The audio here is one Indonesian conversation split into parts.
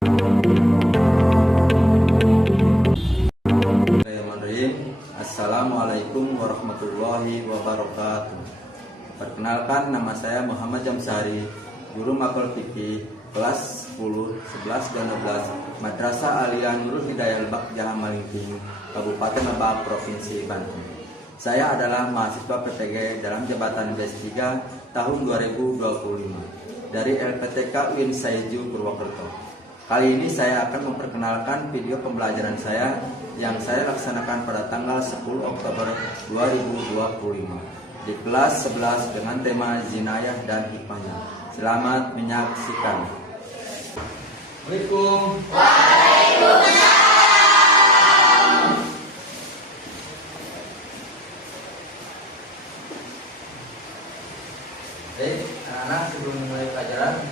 Bismillahirrahmanirrahim. Assalamualaikum warahmatullahi wabarakatuh. Perkenalkan, nama saya Muhammad Jamsari, guru makul fikih kelas 10, 11, dan 12 Madrasah Aliyah Nurul Hidayah Lebak Jalan Malingping, Kabupaten Lebak, Provinsi Banten. Saya adalah mahasiswa PTG dalam jabatan B3 tahun 2025 dari LPTK UIN Saiju Purwokerto. Kali ini saya akan memperkenalkan video pembelajaran saya yang saya laksanakan pada tanggal 10 Oktober 2025 di kelas 11 dengan tema Jinayah dan Hikmahnya. Selamat menyaksikan. Assalamualaikum. Waalaikumsalam. Baik, anak-anak, sebelum mulai pelajaran,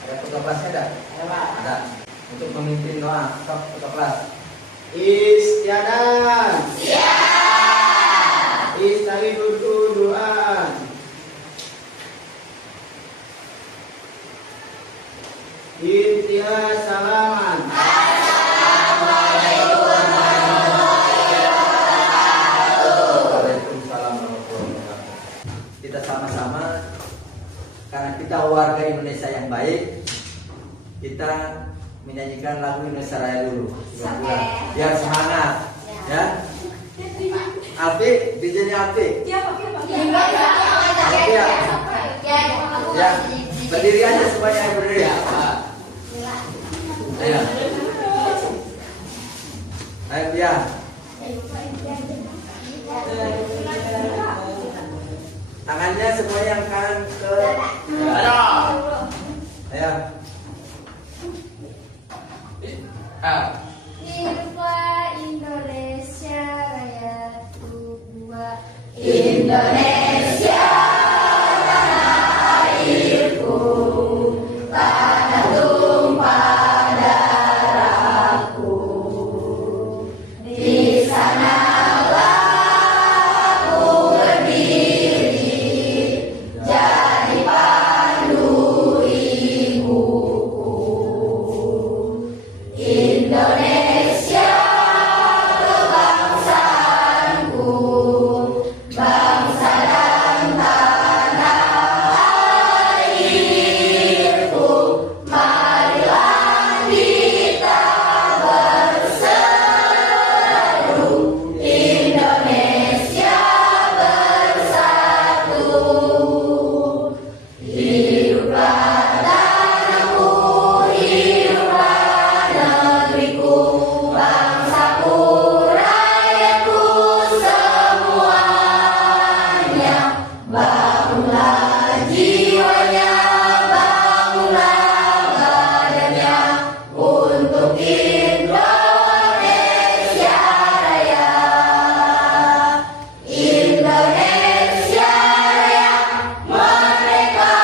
ada ketua kelasnya ada? Ada. Untuk memimpin doa, ketua kelas. Istiadan. Siap. Istaghfiru du'aan. Intiha salaman. Assalamualaikum warahmatullahi wabarakatuh. Waalaikumsalam warahmatullahi wabarakatuh. Kita sama-sama, karena kita warga Indonesia yang baik, kita menyanyikan lagu Indonesia Raya dulu. Biar semangat, ya. Api, bijinya api. Api ya. Ya, berdiri aja semuanya, berdiri. Ayo. Ayo, ya. Tangannya semuanya yang kanan ke ayo. Nirva Indonesia Raya Tua Indonesia tanah airku, tanah tumpah darahku. Di sanalah aku berdiri, jadi pandu ibuku. Indonesia kebangsaanku, bangsa dan tanah airku. Marilah kita berseru, Indonesia bersatu. Hiduplah tanahku, hiduplah negeriku, bangsaku, rakyatku semuanya. Bangunlah jiwanya, bangunlah badannya untuk Indonesia Raya. Indonesia Raya, merdeka,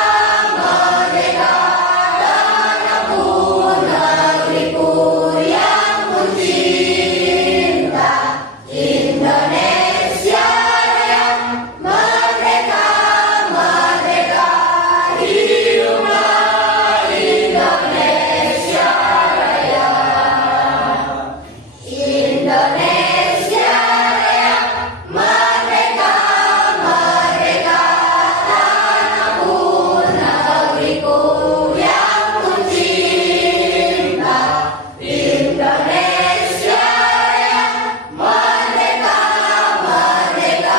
merdeka, tanahku, negeriku yang ku cinta. Indonesia Raya, merdeka, merdeka, hiduplah Indonesia Raya. Indonesia Raya, merdeka, merdeka, tanahku, negeriku yang ku cinta. Indonesia Raya, merdeka, merdeka,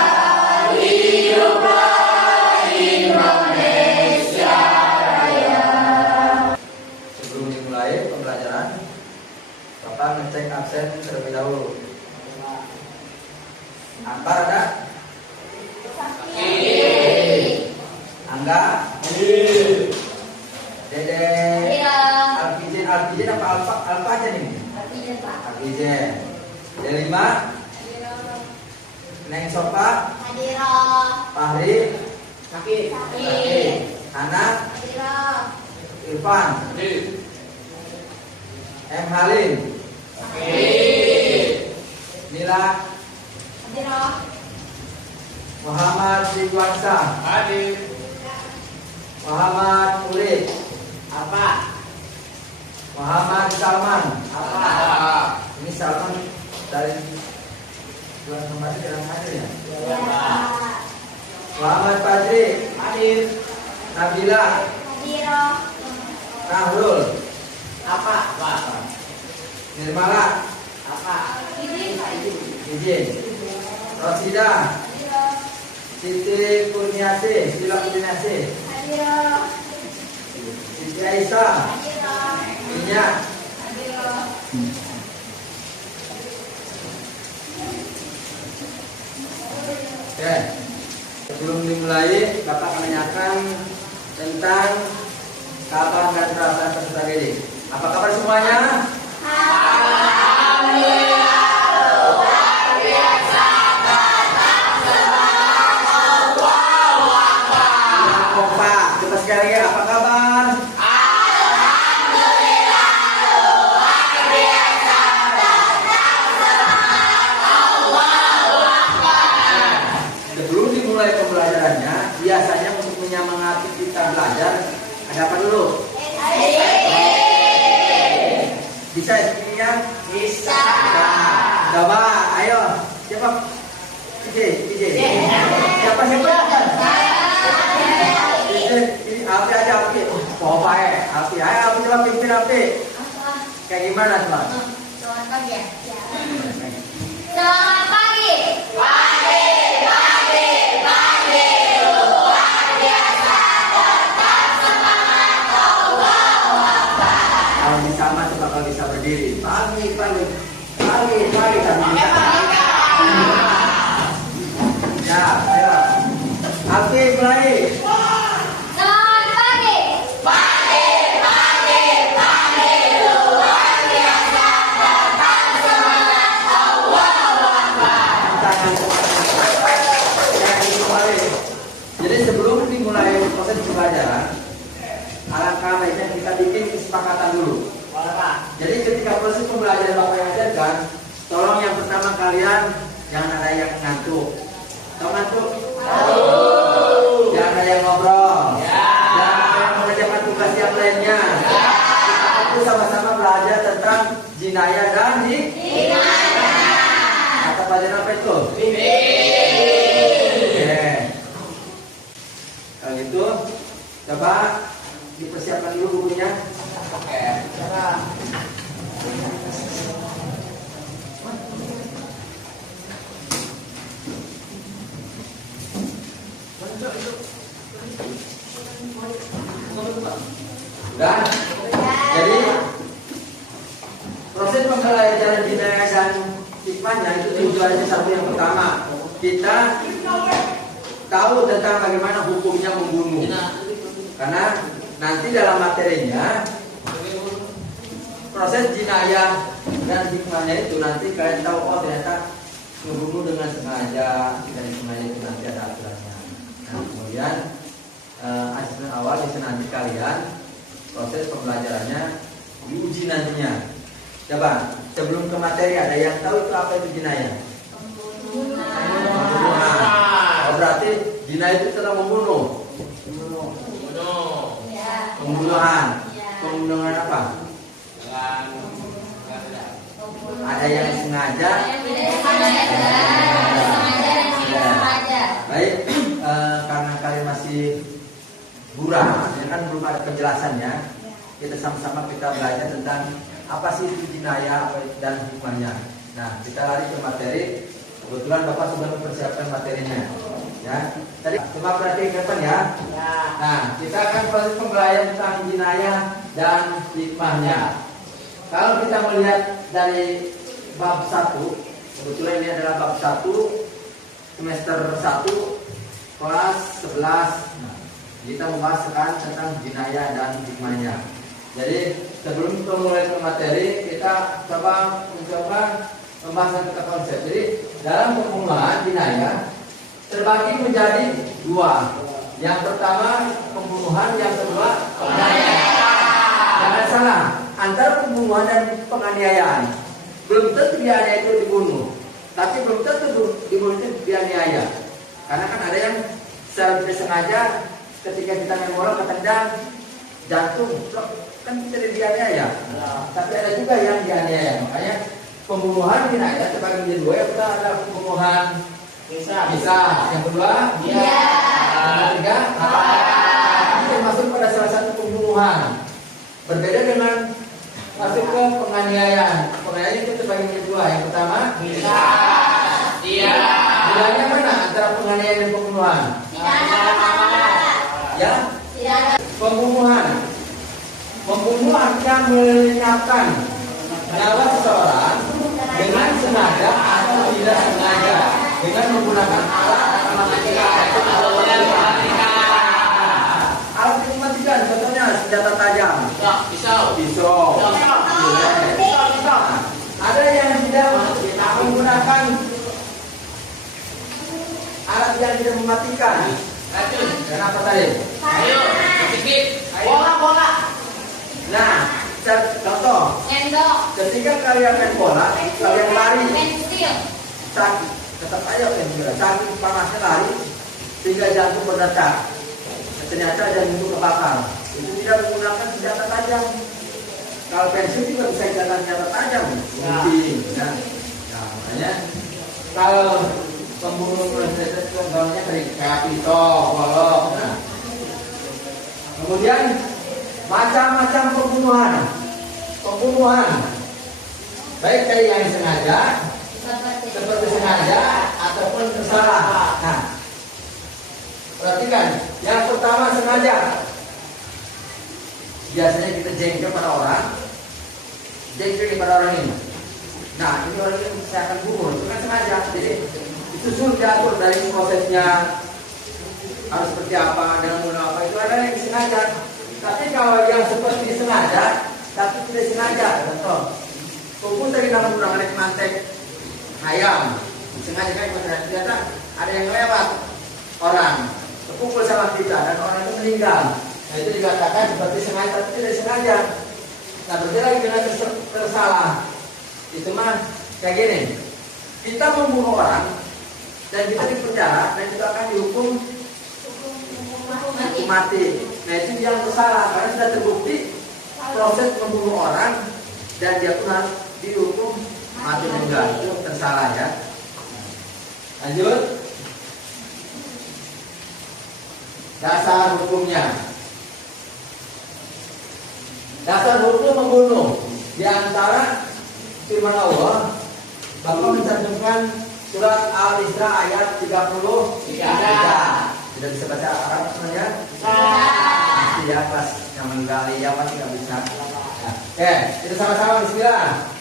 hiduplah Indonesia Raya. Sebelum dimulai pembelajaran, Bapak ngecek absen terlebih dahulu. Ampar ada? Angga? Dede? Alfijen apa alfa aja nih? Alfijen. Delima? Neng Sofa? Fahri? Sakit. Anak? Irfan? M. Halim? Nila? Muhammad Ridwansyah? Muhammad Ulid? Apa? Muhammad Salman. Apa? Ini Salman dari bulan kemarin dalam hadir ya. Ya. Muhammad Fadri. Hadir. Nabila. Hadiroh. Nahrul. Apa? Nirmala. Apa? Izin. Rosida. Hadiroh. Siti Kurniasih. Sila Kurniasih. Hadiroh. Siti Aisyah. Hadiroh. Minyak. Hadiroh. Oke. Sebelum dimulai, Bapak menanyakan tentang kapan dan perasaan peserta didik. Apa kabar semuanya? Kompak. Coba sekali lagi, apa kabar? Sebelum dimulai pembelajarannya, biasanya untuk menyemangati kita belajar, ada apa dulu? Bisa ya? Bisa. Nah, coba, ayo, siapa? Ije. Siapa? Ini Alfi aja, Alfi. Oh, baik, Alfi. Ayo, Alfi coba pimpin Alfi. Kayak gimana, coba? Selamat pagi ya. Selamat pagi. Pagi. Luar biasa. Tetap semangat. Kalau bisa mah coba kalau bisa berdiri. Pagi. Ya, ayo. Alfi mulai. Selamat pagi. Luar biasa. Tetap semangat. Tangan. Ya, ini kembali. Jadi sebelum dimulai proses pembelajaran, alangkah baiknya kita bikin kesepakatan dulu. Jadi ketika proses pembelajaran Bapak yang ajarkan, tolong yang pertama kalian jangan ada yang ngantuk. Tahu ngantuk? Jangan ada yang ngobrol. Jangan ada yang mengerjakan tugas yang lainnya. Kita sama-sama belajar tentang jinayah dan kata pelajaran apa itu? Oke. Kalau gitu, coba dipersiapkan dulu bukunya. Oke. Dan jadi proses pembelajaran jinayah dan hikmahnya itu tujuannya satu yang pertama, kita tahu tentang bagaimana hukumnya membunuh. Karena nanti dalam materinya proses jinayah dan hikmahnya itu nanti kalian tahu, oh ternyata membunuh dengan sengaja dan sengaja itu nanti ada aturannya. Nah, kemudian asisten awal bisa nanti kalian proses pembelajarannya diuji nantinya. Coba sebelum ke materi, ada yang tahu itu apa itu jinayah? Pembunuhan. Oh, berarti jinayah itu telah membunuh. Pembunuhan. Pembunuhan apa? Ada yang sengaja. Baik, karena kalian masih buram, ya kan belum ada penjelasannya. Kita sama-sama kita belajar tentang apa sih itu jinayah dan hikmahnya. Nah, kita lari ke materi. Kebetulan Bapak sudah mempersiapkan materinya. Ya, tadi coba perhatikan ya. Nah, kita akan proses pembelajaran tentang jinayah dan hikmahnya. Kalau kita melihat dari bab 1, kebetulan ini adalah bab 1 semester 1 kelas 11. Nah, kita membahas sekarang tentang jinayah dan hikmahnya. Jadi sebelum kita mulai ke materi, kita mencoba pembahasan tentang konsep. Jadi dalam pembunuhan jinayah terbagi menjadi dua. Yang pertama pembunuhan, yang kedua penganiayaan. Jangan salah, antara pembunuhan dan penganiayaan. Belum tentu dia itu dibunuh, tapi belum tentu dibunuh itu dianiaya. Karena kan ada yang secara tidak sengaja ketika kita main bola ketendang, jantung, kan tidak dianiaya. Tapi ada juga yang dianiaya. Makanya pembunuhan ini ada terbagi menjadi dua. Yang pertama adalah pembunuhan bisa. Yang kedua, yang ketiga, ini termasuk pada salah satu pembunuhan. Berbeda dengan masuk ke penganiayaan. Penganiayaan itu terbagi menjadi dua. Yang pertama, bedanya mana antara penganiayaan dan pembunuhan? Ya, Pembunuhan artinya melenyapkan nyawa seseorang dengan sengaja atau tidak sengaja dengan menggunakan alat atau alat yang mematikan. Contohnya senjata tajam, pisau. Ada yang tidak menggunakan alat yang tidak mematikan. Kenapa tadi? Bola. Nah, contoh, ketika kalian main bola, kalian lari, sakit, tetap aja kan juga, saking panasnya lari, sehingga jantung berdetak. Ternyata jantung kebakar. Itu tidak menggunakan senjata tajam. Kalau pensil juga bisa jalan senjata tajam, mungkin. Nah, makanya kalau pembunuh senjata itu contohnya kayak pisau, golok. Nah, kemudian macam-macam pembunuhan, baik dari yang sengaja, seperti sengaja ataupun tersalah. Nah, perhatikan, yang pertama sengaja. Biasanya kita jengkel pada orang ini. Nah, ini orang yang saya akan bunuh, itu kan sengaja. Jadi itu sudah diatur dari prosesnya harus seperti apa, dengan menggunakan apa, itu ada yang sengaja. Tapi kalau yang seperti sengaja, tapi tidak sengaja, contoh, pupus tadi dalam menggunakan mantek ayam, sengaja kan ternyata ada yang lewat orang, terpukul sama kita dan orang itu meninggal. Nah itu dikatakan seperti sengaja, tapi tidak sengaja. Nah berbeda lagi dengan tersalah. Itu mah kayak gini, kita membunuh orang dan kita dipenjara dan kita akan dihukum mati. Nah itu yang bersalah karena sudah terbukti proses membunuh orang dan dia pun harus dihukum mati juga. Itu tersalah ya. Lanjut. Dasar hukumnya. Dasar hukum membunuh di antara firman Allah Bapak mencantumkan surat Al-Isra ayat 33. Tidak bisa baca Arab sebenarnya? Pasti ya pas yang menggali ya pasti nggak bisa. Nah, oke, kita sama-sama bismillah.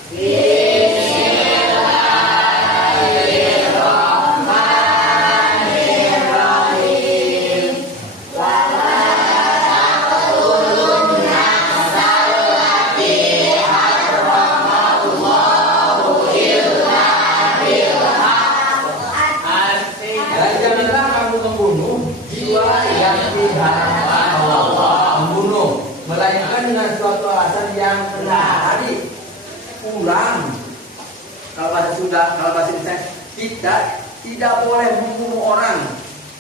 Membunuh, melainkan dengan suatu alasan yang benar. Tadi ulang. Kalau bahasa Sunda, kalau bahasa Indonesia, kita tidak boleh membunuh orang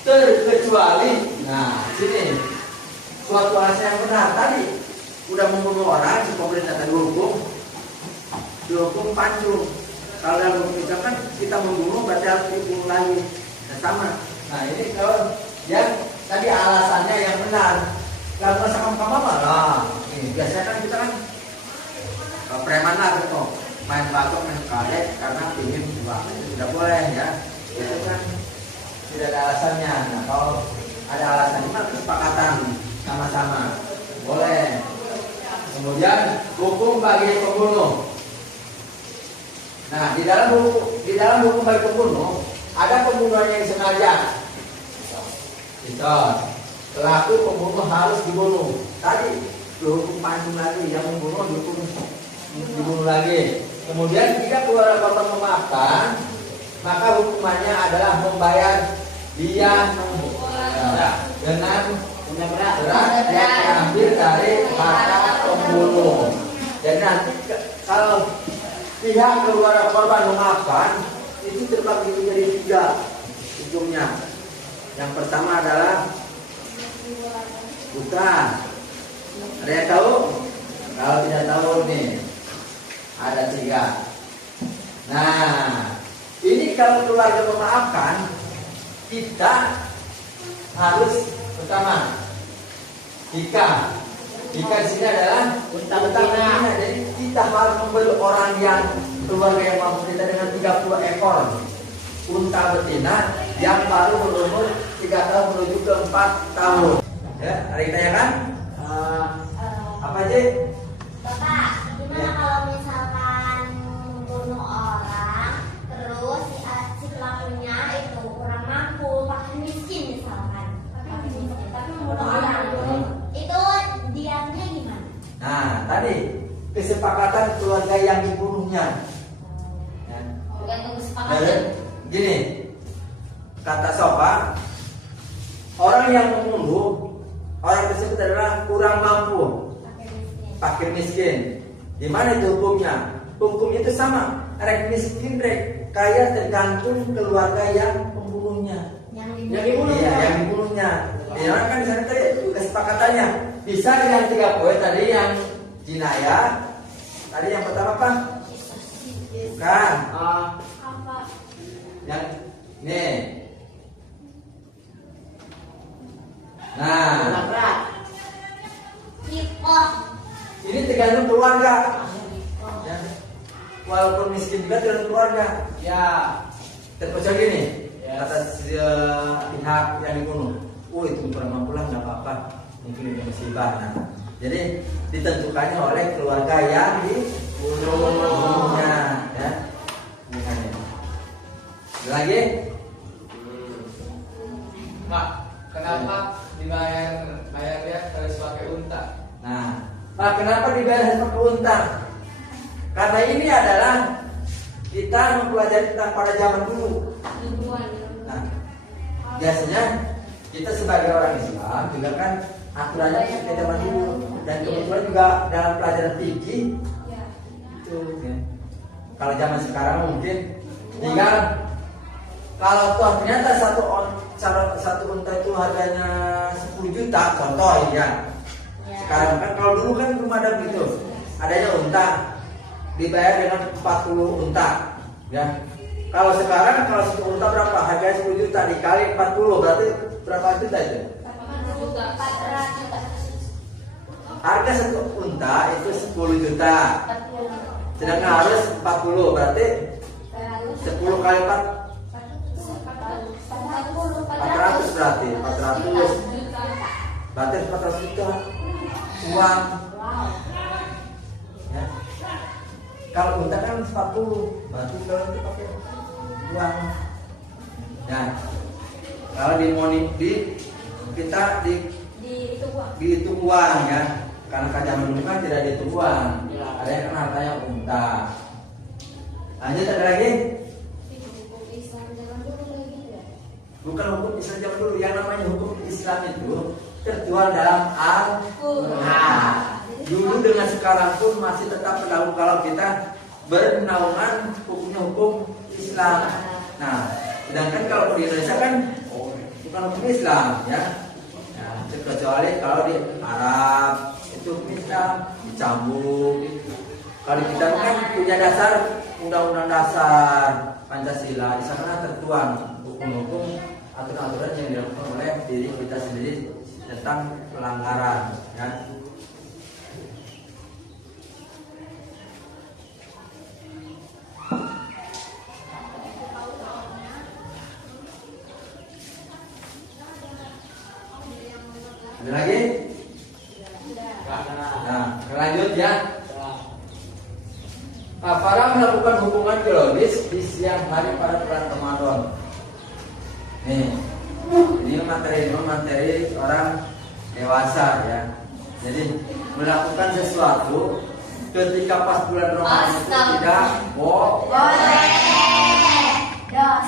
terkecuali. Nah, sini suatu alasan yang benar. Tadi udah membunuh orang, si pemerintah tadi dihukum pancung. Kalau dalam hukum misalkan kita membunuh berarti harus dibunuh lagi. Nah, sama. Nah ini kalau yang tadi alasannya yang benar. Kalau masa kamu apa lah? Biasanya kan kita kan preman lah gitu, main batok, main karet karena ingin uang itu tidak boleh ya. Itu kan tidak ada alasannya. Nah kalau ada alasannya mah kesepakatan sama-sama boleh. Kemudian hukum bagi pembunuh. Nah di dalam hukum bagi pembunuh ada pembunuhan yang sengaja. Pelaku pembunuh harus dibunuh. Tadi dihukum pancung lagi, yang membunuh dibunuh lagi. Kemudian jika keluarga korban memaafkan, maka hukumannya adalah membayar diah dengan berat yang diambil dari harta pembunuh. Dan nanti kalau pihak keluarga korban memaafkan, itu terbagi menjadi 3 hukumnya. Yang pertama adalah bukan Ada yang tahu? Kalau tidak tahu nih, ada 3. Nah, ini kalau keluarga memaafkan, kita harus pertama Jika di sini adalah Unta betina. Jadi kita harus membeli orang yang keluarga yang mampu kita dengan 30 ekor unta betina yang baru berumur 3 tahun menuju ke 4 tahun. Ya, ada yang tanyakan? Apa aja? Bapak, gimana kalau misalkan bunuh orang, terus si pelakunya itu kurang mampu, bahkan miskin misalkan, tapi membunuh orang, itu diamnya gimana? Nah, tadi kesepakatan keluarga yang dibunuhnya. Ya. Bukan tunggu Dan kesepakatan. gini, kata Sofa, orang yang membunuh orang tersebut adalah kurang mampu, fakir miskin. Di mana itu hukumnya? Hukumnya itu sama. Rek miskin, rek kaya tergantung keluarga yang membunuhnya. Yang dibunuh. Iya, yang dibunuhnya. Ya kan di sana tadi kesepakatannya. Bisa yang 3 poin tadi yang jinayah. Tadi yang pertama apa? Bukan. Apa? Yang nih. Nah, Nabrak. Hipot. ini tergantung keluarga. Ya. Walaupun miskin juga tergantung keluarga. Ya. Terkecuali gini, Yes. kata pihak yang dibunuh, itu kurang mampu lah, nggak apa-apa, mungkin ini musibah. Nah, jadi ditentukannya oleh keluarga yang dibunuhnya, ya. Bukannya. Ada lagi? Pak, kenapa bayarnya harus pakai unta? Nah, kenapa dibayar harus pakai unta? Karena ini adalah kita mempelajari tentang pada zaman dulu. Nah, biasanya kita sebagai orang Islam juga kan aturannya seperti zaman dulu, dan kebetulan juga dalam pelajaran fikih itu. Ya. Kalau zaman sekarang mungkin tinggal kalau toh ternyata satu unta itu harganya 10 juta, contoh ya. Sekarang kan kalau dulu kan belum ada begitu, adanya unta dibayar dengan 40 unta, ya. Kalau sekarang kalau 1 unta berapa? Harganya 10 juta dikali 40 berarti berapa juta itu? 400. Harga 1 unta itu 10 juta. Sedangkan harus 40 berarti 10 kali 4 400 berarti 400 berarti 400 juta uang. Ya. Kalau unta kan 40 berarti kalau itu pakai uang. Nah, kalau kita dihitung uang ya, karena pada zaman dulu kan tidak dihitung uang. Ada yang kan hartanya unta. Lanjut, ada lagi? Bukan hukum Islam zaman dulu, yang namanya hukum Islam itu tertuang dalam Al-Quran. Dulu dengan sekarang pun masih tetap berlaku kalau kita bernaungan hukumnya hukum Islam. Nah, sedangkan kalau di Indonesia kan bukan hukum Islam ya. Nah, kecuali kalau di Arab itu hukum Islam dicambuk. Kalau kita kan punya dasar undang-undang dasar Pancasila, di sana tertuang hukum-hukum aturan-aturan yang dilakukan oleh diri kita sendiri tentang pelanggaran ya. Ada lagi? Nah, lanjut ya. Para melakukan hubungan biologis di siang hari pada bulan Ramadan. Nih, ini materi orang dewasa ya. Jadi melakukan sesuatu ketika pas bulan Ramadan itu tidak boleh.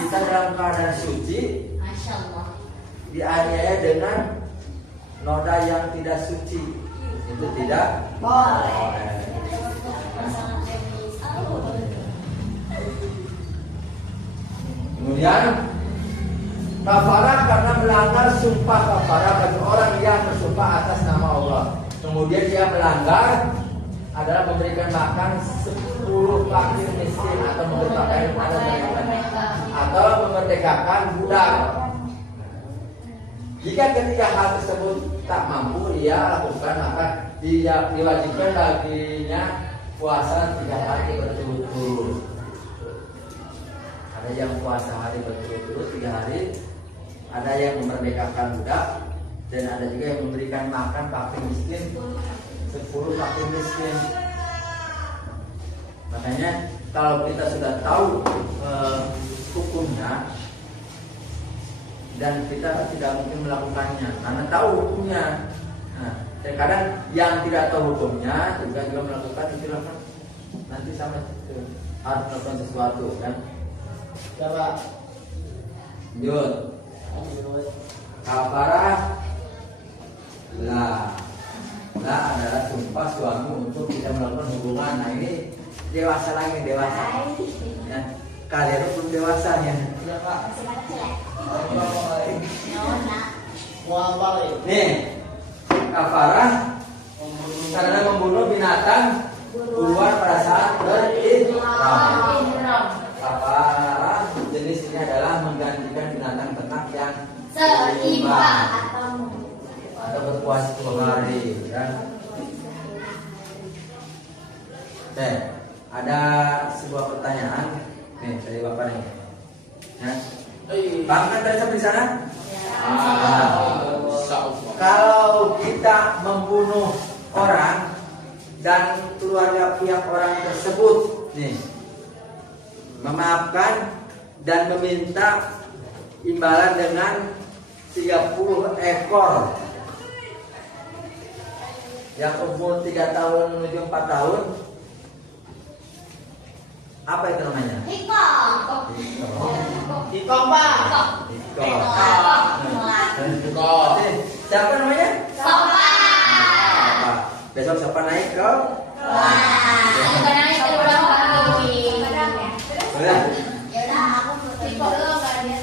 Kita dalam keadaan suci, Masya Allah. dianiaya dengan noda yang tidak suci, itu tidak boleh. Kemudian kafarah karena melanggar sumpah kafarah bagi orang yang bersumpah atas nama Allah. kemudian dia melanggar adalah memberikan makan 10 fakir miskin atau memerdekakan budak. Jika ketiga hal tersebut tak mampu dia lakukan, maka dia diwajibkan baginya puasa 3 hari berturut-turut. Ada yang puasa hari berturut-turut 3 hari, ada yang memerdekakan budak, dan ada juga yang memberikan makan fakir miskin 10 fakir miskin. Makanya kalau kita sudah tahu hukumnya dan kita tidak mungkin melakukannya karena tahu hukumnya. Nah, terkadang yang tidak tahu hukumnya juga melakukan itu kan nanti sama itu harus melakukan sesuatu kan. Coba. Lanjut. Kafarah lah adalah sumpah suami untuk tidak melakukan hubungan. Nah ini dewasa lagi, dewasa. Ya, kalian belum dewasa ya. Iya Pak. Masih kecil ya? Wah balik. Nih, kafarah karena membunuh binatang buruan pada saat berihram. Kafarah jenis ini adalah menggantikan binatang ternak yang Seimbang atau berpuasa 10 hari kan. Oke, ada sebuah pertanyaan nih dari Bapak nih. Ya. Bang kan tadi sampai di sana? Kalau kita membunuh orang dan keluarga pihak orang tersebut nih memaafkan dan meminta imbalan dengan 30 ekor yang umur 3 tahun menuju 4 tahun, apa itu namanya? Hikam Pak. Siapa namanya? Sopa. Besok siapa naik ke? Bukan naik ke ulang tahun. Udah. Ya udah, aku mau tipe dulu kan dia.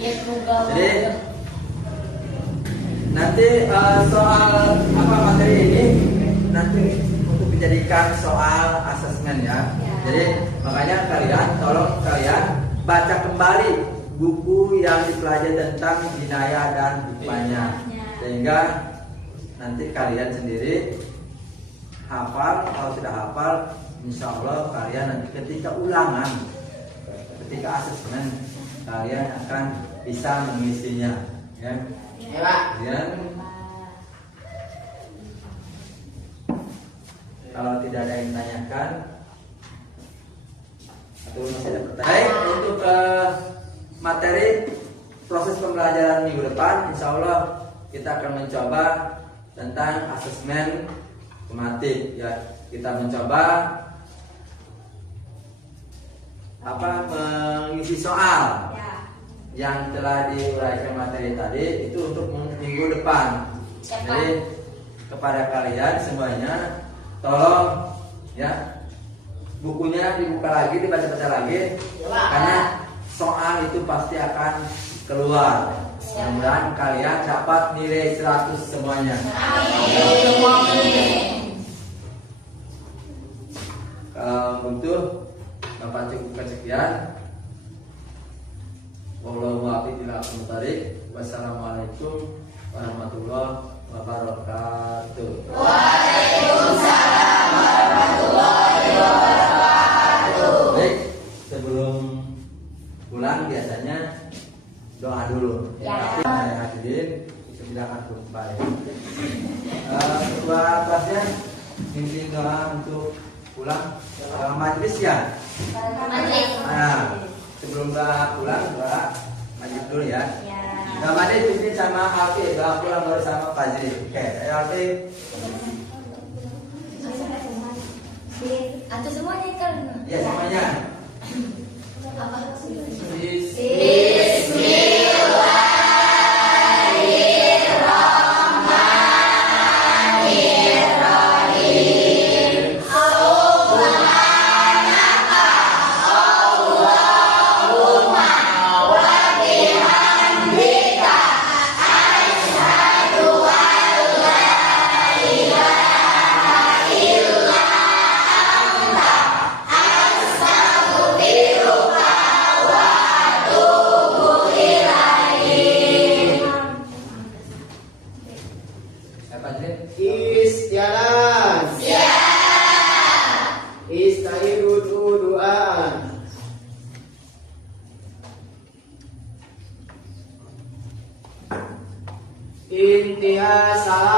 Dia juga. Jadi nanti soal apa materi ini nanti untuk dijadikan soal asesmen ya. Jadi makanya kalian tolong kalian baca kembali buku yang dipelajari tentang jinayah dan hukumannya sehingga nanti kalian sendiri hafal. Kalau sudah hafal, insya Allah kalian nanti ketika ulangan, ketika asesmen kalian akan bisa mengisinya ya. Ya Pak. Kemudian kalau tidak ada yang ditanyakan atau masih ada pertanyaan. Baik, untuk materi proses pembelajaran minggu depan, insya Allah kita akan mencoba tentang asesmen tematik ya. Kita mencoba mengisi soal yang telah diuraikan materi tadi itu untuk minggu depan. Jadi kepada kalian semuanya tolong ya bukunya dibuka lagi, dibaca-baca lagi karena soal itu pasti akan keluar. Mudah-mudahan kalian dapat nilai 100 semuanya. Kalau untuk Bapak cukupkan sekian. Wassalamualaikum warahmatullahi wabarakatuh. Waalaikumsalam warahmatullahi wabarakatuh. Baik, sebelum pulang biasanya doa dulu. Ya. Tapi hadirin silakan kembali. Ketua kelasnya pimpin doa untuk pulang majelis ya. Majelis. Nah, sebelum pulang doa majelis dulu ya. Ya. Nah, majelis pimpin sama Alfi, doa pulang bersama Fazli. Oke, ayo Alfi. Atau semuanya kan? Ya semuanya. Wa bihamdika asyhadu an Assalamualaikum